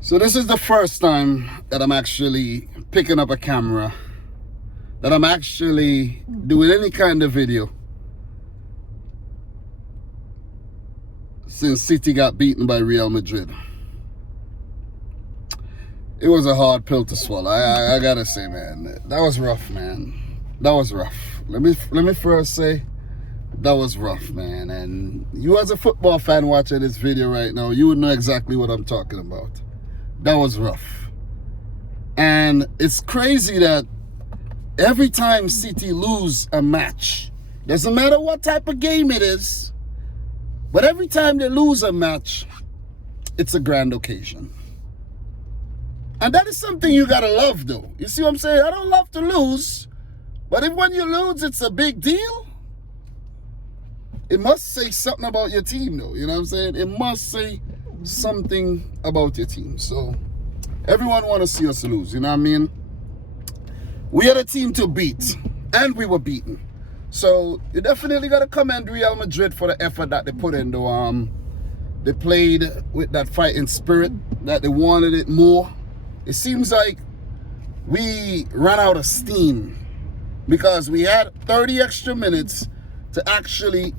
So this is the first time that I'm actually picking up a camera, that I'm actually doing any kind of video since City got beaten by Real Madrid. It was a hard pill to swallow. I gotta say, man, that was rough, man. That was rough. Let me first say, that was rough, man. And you as a football fan watching this video right now, you would know exactly what I'm talking about. That was rough. And it's crazy that every time City lose a match, doesn't matter what type of game it is, but every time they lose a match, it's a grand occasion. And that is something you gotta love, though. You see what I'm saying? I don't love to lose, but if when you lose, it's a big deal, it must say something about your team, though. You know what I'm saying? It must say something about your team. So everyone want to see us lose, you know what I mean? We had a team to beat, and we were beaten. So you definitely got to commend Real Madrid for the effort that they put in, though. They played with that fighting spirit, that they wanted it more. It seems like we ran out of steam because we had 30 extra minutes to actually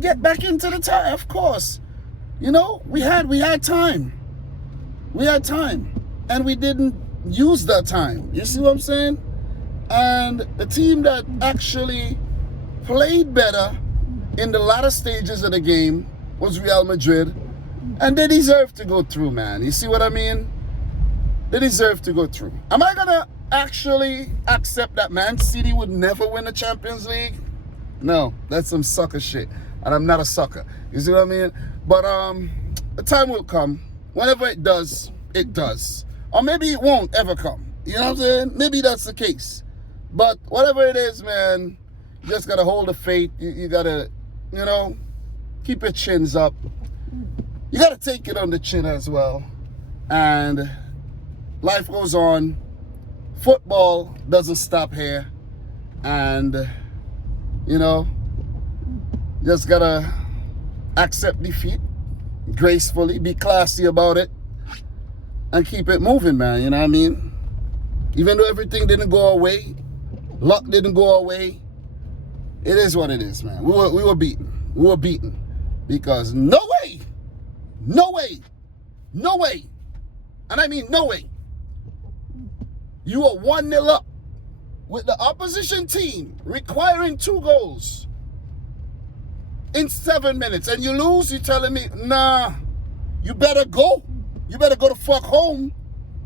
get back into the tie. Of course, you know, we had time. We had time, and we didn't use that time. You see what I'm saying? And the team that actually played better in the latter stages of the game was Real Madrid, and they deserve to go through, man. You see what I mean? They deserve to go through. Am I gonna actually accept that Man City would never win the Champions League? No, that's some sucker shit, and I'm not a sucker. You see what I mean? But the time will come. Whenever it does, it does. Or maybe it won't ever come. You know what I'm saying? Maybe that's the case. But whatever it is, man, you just got to hold the faith. You got to, you know, keep your chins up. You got to take it on the chin as well. And life goes on. Football doesn't stop here. And, you know, just got to accept defeat gracefully, be classy about it, and keep it moving, man. You know what I mean? Even though everything didn't go our way, luck didn't go our way, it is what it is, man. We were beaten. We were beaten because no way, and I mean no way, you are 1-0 up with the opposition team requiring 2 goals in 7 minutes, and you lose. You telling me, nah, you better go. You better go the fuck home.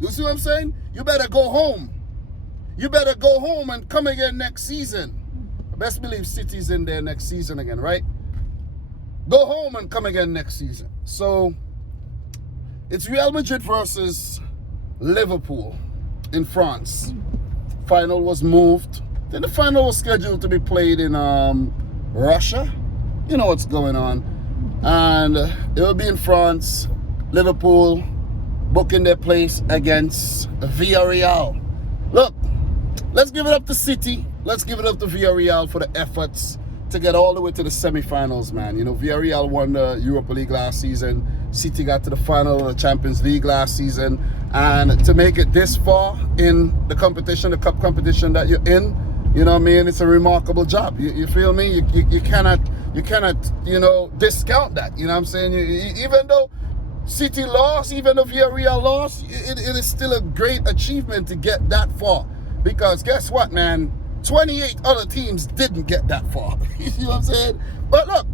You see what I'm saying? You better go home. You better go home and come again next season. Best believe City's in there next season again, right? Go home and come again next season. So it's Real Madrid versus Liverpool in France. Final was moved. Then the final was scheduled to be played in Russia. You know what's going on. And it will be in France. Liverpool booking their place against Villarreal. Look, let's give it up to City. Let's give it up to Villarreal for the efforts to get all the way to the semi-finals, man. You know, Villarreal won the Europa League last season. City got to the final of the Champions League last season. And to make it this far in the competition, the cup competition that you're in, you know what I mean? It's a remarkable job. You feel me? You cannot, you know, discount that. You know what I'm saying? Even though City lost, even though Villarreal lost, it is still a great achievement to get that far. Because guess what, man? 28 other teams didn't get that far. You see what I'm saying? But look,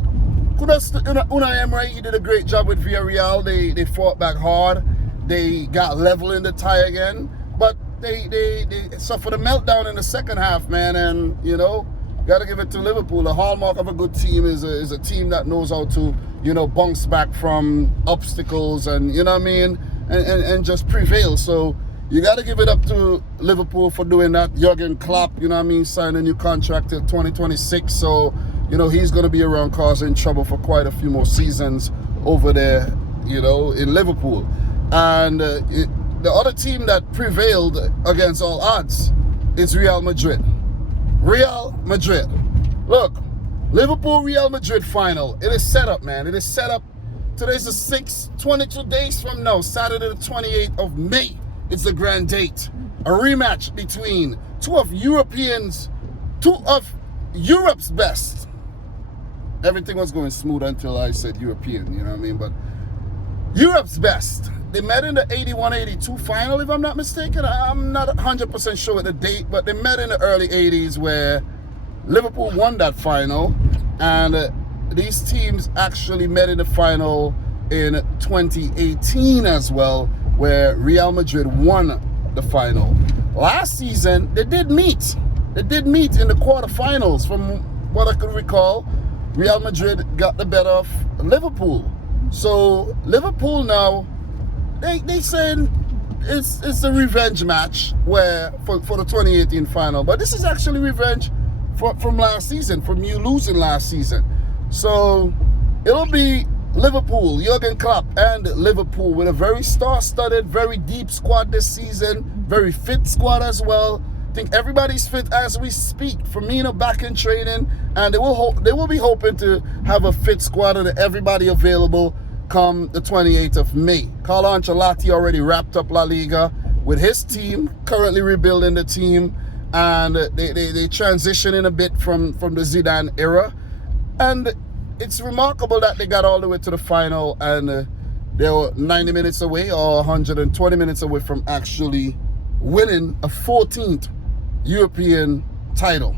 kudos to Unai Emery. He did a great job with Villarreal. They fought back hard. They got level in the tie again. But they suffered a meltdown in the second half, man. And, you know, got to give it to Liverpool. The hallmark of a good team is a team that knows how to, you know, bounce back from obstacles and, you know what I mean, and just prevail. So you got to give it up to Liverpool for doing that. Jurgen Klopp, you know what I mean, signed a new contract till 2026. So, you know, he's going to be around causing trouble for quite a few more seasons over there, you know, in Liverpool. And the other team that prevailed against all odds is Real Madrid. Real Madrid. Look, Liverpool Real Madrid final. It is set up, man. It is set up Today's the 6th, 22 days from now, Saturday the 28th of May. It's the grand date. A rematch between two of Europe's best. Everything was going smooth until I said European, you know what I mean? But Europe's best. They met in the 81-82 final, if I'm not mistaken. I'm not 100% sure with the date, but they met in the early 80s where Liverpool won that final. And these teams actually met in the final in 2018 as well, where Real Madrid won the final. Last season, they did meet. They did meet in the quarterfinals. From what I could recall, Real Madrid got the better of Liverpool. So Liverpool now, they saying it's a revenge match where for the 2018 final. But this is actually revenge from last season, from you losing last season. So it'll be Liverpool, Jurgen Klopp and Liverpool with a very star-studded, very deep squad this season, very fit squad as well. I think everybody's fit as we speak. Firmino back in training, and they will be hoping to have a fit squad and everybody available come the 28th of May. Carlo Ancelotti already wrapped up La Liga with his team, currently rebuilding the team, and they transitioning a bit from the Zidane era. And it's remarkable that they got all the way to the final, and they were 90 minutes away or 120 minutes away from actually winning a 14th European title.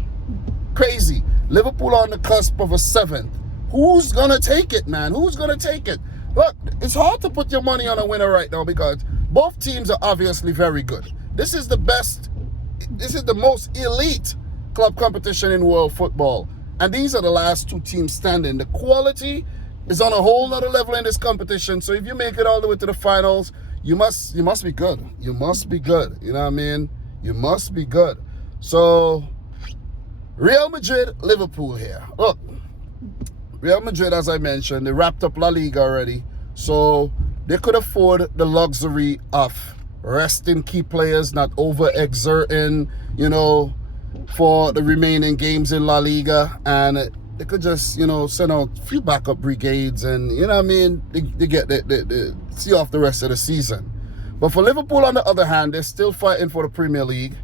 Crazy. Liverpool on the cusp of a 7th. Who's going to take it, man? Who's going to take it? Look, it's hard to put your money on a winner right now because both teams are obviously very good. This is the best, this is the most elite club competition in world football. And these are the last two teams standing. The quality is on a whole nother level in this competition. So if you make it all the way to the finals, you must be good. You must be good. You know what I mean? You must be good. So Real Madrid, Liverpool here. Look, Real Madrid, as I mentioned, they wrapped up La Liga already. So they could afford the luxury of resting key players, not overexerting, you know, for the remaining games in La Liga, and they could just, you know, send out a few backup brigades, and you know what I mean, they get they see off the rest of the season. But for Liverpool, on the other hand, they're still fighting for the Premier League.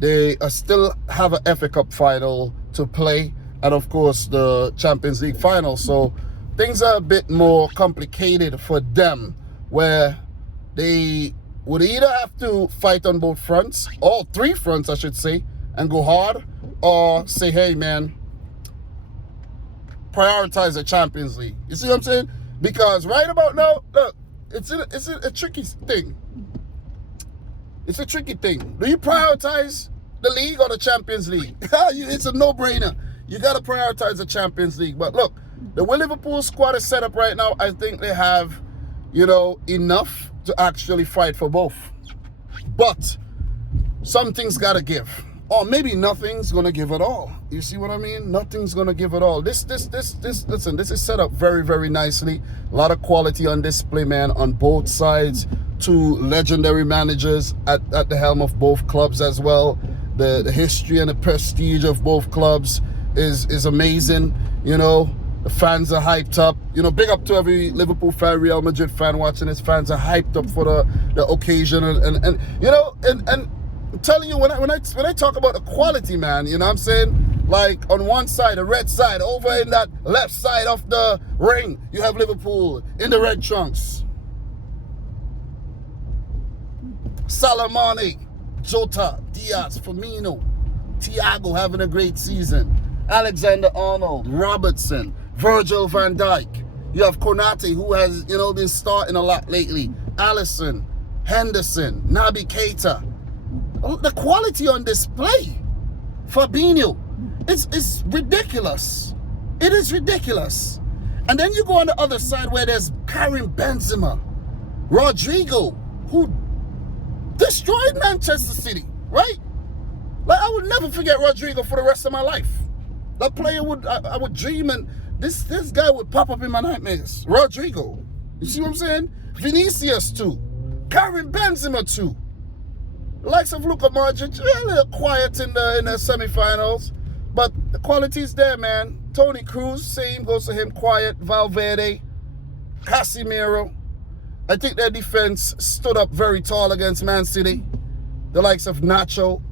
They still have an FA Cup final to play, and of course the Champions League final. So things are a bit more complicated for them, where they would either have to fight on both fronts, or three fronts I should say, and go hard, or say, hey man, prioritize the Champions League. You see what I'm saying? Because right about now, look, it's a tricky thing. It's a tricky thing. Do you prioritize the league or the Champions League? It's a no-brainer. You got to prioritize the Champions League. But look, the way Liverpool squad is set up right now, I think they have, you know, enough to actually fight for both. But something's got to give. Or maybe nothing's going to give at all. You see what I mean? Nothing's going to give at all. Listen, this is set up very, very nicely. A lot of quality on display, man, on both sides. Two legendary managers at the helm of both clubs as well. The history and the prestige of both clubs is amazing. You know, the fans are hyped up. You know, big up to every Liverpool fan, Real Madrid fan watching this. Fans are hyped up for the occasion. And you know, and I'm telling you, when I talk about the quality, man, you know what I'm saying? Like on one side, the red side, over in that left side of the ring, you have Liverpool in the red trunks. Salamani, Jota, Diaz, Firmino, Thiago having a great season. Alexander-Arnold, Robertson, Virgil van Dijk. You have Konate, who has, you know, been starting a lot lately. Alisson, Henderson, Naby Keita. The quality on display. Fabinho. It's ridiculous. It is ridiculous. And then you go on the other side where there's Karim Benzema, Rodrigo, who destroyed Manchester City, right? Like, I would never forget Rodrigo for the rest of my life. That player I would dream, and this guy would pop up in my nightmares. Rodrigo. You see what I'm saying? Vinicius too. Karim Benzema too. The likes of Luka Modric, a little quiet in the semi-finals, but the quality's there, man. Toni Kroos, same goes to him, quiet. Valverde, Casemiro. I think their defense stood up very tall against Man City. The likes of Nacho,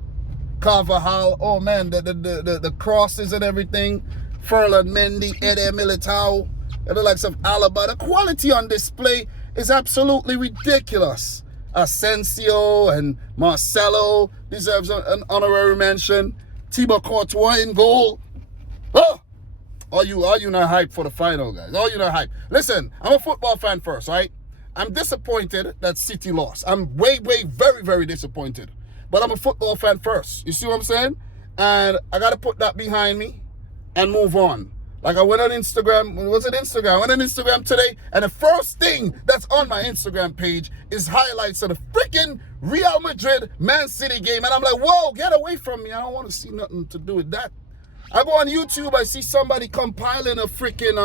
Carvajal. Oh man, the crosses and everything. Ferland Mendy, Eder Militao, and the likes of Alaba. The quality on display is absolutely ridiculous. Asensio and Marcelo deserves an honorary mention. Thibaut Courtois in goal. Oh! Are you not hyped for the final, guys? Are you not hyped? Listen, I'm a football fan first, right? I'm disappointed that City lost. I'm very, very disappointed. But I'm a football fan first. You see what I'm saying? And I got to put that behind me and move on. Like I went on Instagram. Was it Instagram? I went on Instagram today, and the first thing that's on my Instagram page is highlights of the freaking Real Madrid Man City game. And I'm like, whoa, get away from me. I don't want to see nothing to do with that. I go on YouTube, I see somebody compiling a freaking,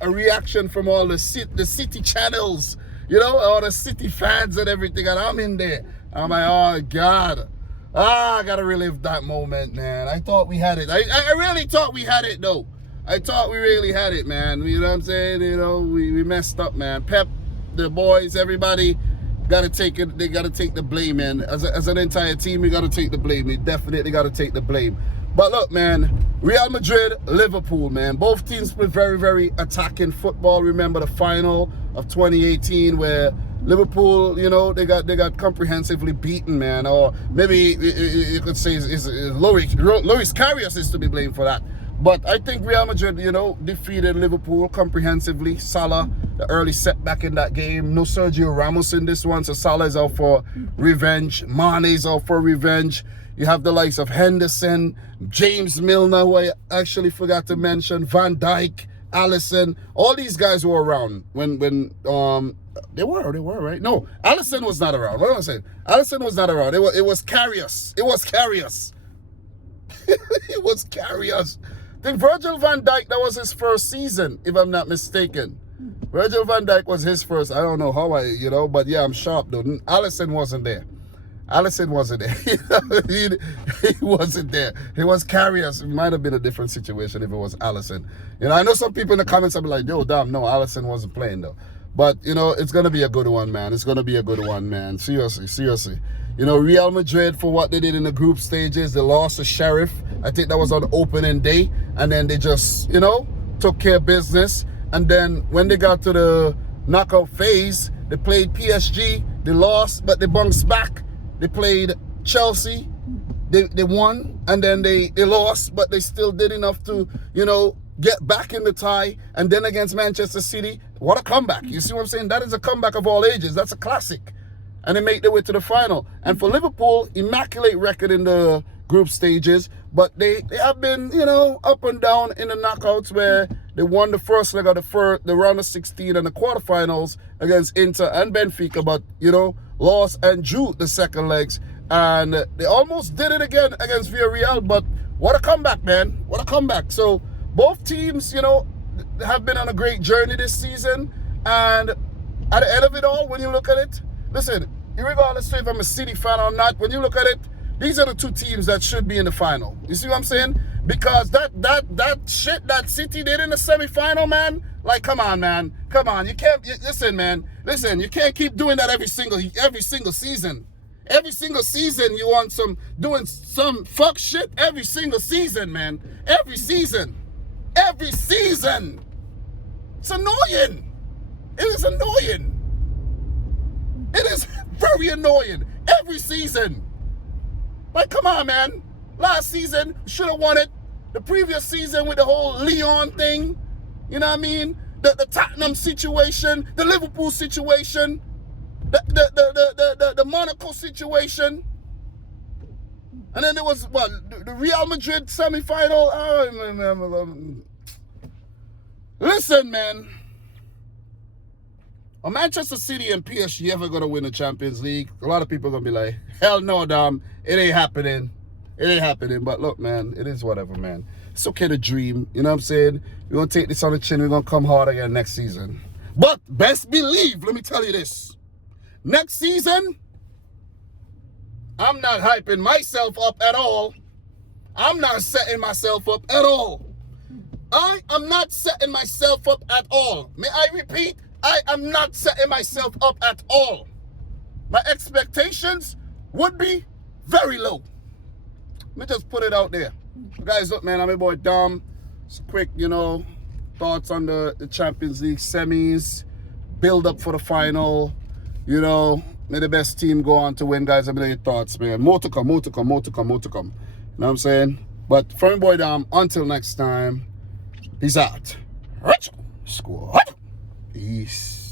a reaction from all the city channels, you know, all the City fans and everything, and I'm in there. I'm like, oh, God. I got to relive that moment, man. I thought we had it. I really thought we had it, though. I thought we really had it, man. You know what I'm saying? You know, we messed up, man. Pep, the boys, everybody got to take it. They got to take the blame, man. As an entire team, we got to take the blame. We definitely got to take the blame. But look, man, Real Madrid, Liverpool, man. Both teams play very, very attacking football. Remember the final of 2018 where Liverpool, you know, they got comprehensively beaten, man. Or maybe you could say Luis Karius is to be blamed for that. But I think Real Madrid, you know, defeated Liverpool comprehensively. Salah, the early setback in that game. No Sergio Ramos in this one, so Salah is out for revenge. Mane is out for revenge. You have the likes of Henderson, James Milner, who I actually forgot to mention, Van Dijk, Alisson. All these guys were around when they were right? No, Alisson was not around. What am I saying? Alisson was not around. It was Karius. It was Karius. It was Karius. I think Virgil van Dijk, that was his first season, if I'm not mistaken. Virgil van Dijk was his first. I don't know how but yeah, I'm sharp though. Alisson wasn't there. Alisson wasn't there. he wasn't there. It was Karius. It might have been a different situation if it was Alisson. You know, I know some people in the comments will be like, yo, damn, no, Alisson wasn't playing though. But, you know, it's going to be a good one, man. It's going to be a good one, man. Seriously. You know, Real Madrid, for what they did in the group stages, they lost to Sheriff. I think that was on opening day. And then they just, you know, took care of business. And then when they got to the knockout phase, they played PSG. They lost, but they bounced back. They played Chelsea. They won. And then they lost, but they still did enough to, you know, get back in the tie. And then against Manchester City, what a comeback. You see what I'm saying? That is a comeback of all ages. That's a classic. And they make their way to the final. And for Liverpool, immaculate record in the group stages. But they have been, you know, up and down in the knockouts where they won the first leg of the round of 16 and the quarterfinals against Inter and Benfica. But, you know, lost and drew the second legs. And they almost did it again against Villarreal. But what a comeback, man. What a comeback. So both teams, you know, have been on a great journey this season. And at the end of it all, when you look at it, listen, regardless if I'm a City fan or not, when you look at it, these are the two teams that should be in the final. You see what I'm saying? Because that shit that City did in the semi-final, man, like, come on, man. Come on. You can't, listen, man. Listen, you can't keep doing that every single season. Every single season you want doing some fuck shit every single season, man. Every season. Every season. It's annoying. It is annoying. It is very annoying. Every season. Like, come on, man. Last season, should have won it. The previous season with the whole Lyon thing. You know what I mean? The Tottenham situation. The Liverpool situation. The Monaco situation. And then there was, what, the Real Madrid semi-final. Listen, man. Are Manchester City and PSG ever going to win the Champions League? A lot of people are going to be like, hell no, Dom. It ain't happening. It ain't happening. But look, man, it is whatever, man. It's okay to dream. You know what I'm saying? We're going to take this on the chin. We're going to come hard again next season. But best believe, let me tell you this. Next season, I'm not hyping myself up at all. I'm not setting myself up at all. I am not setting myself up at all. May I repeat? I am not setting myself up at all. My expectations would be very low. Let me just put it out there. Guys, look, man, I'm your boy Dom. It's quick, thoughts on the Champions League semis. Build up for the final. May the best team go on to win, guys. Let me know your thoughts, man. More to come, more to come, more to come, more to come. You know what I'm saying? But from your boy Dom, until next time, peace out. Squad. Peace.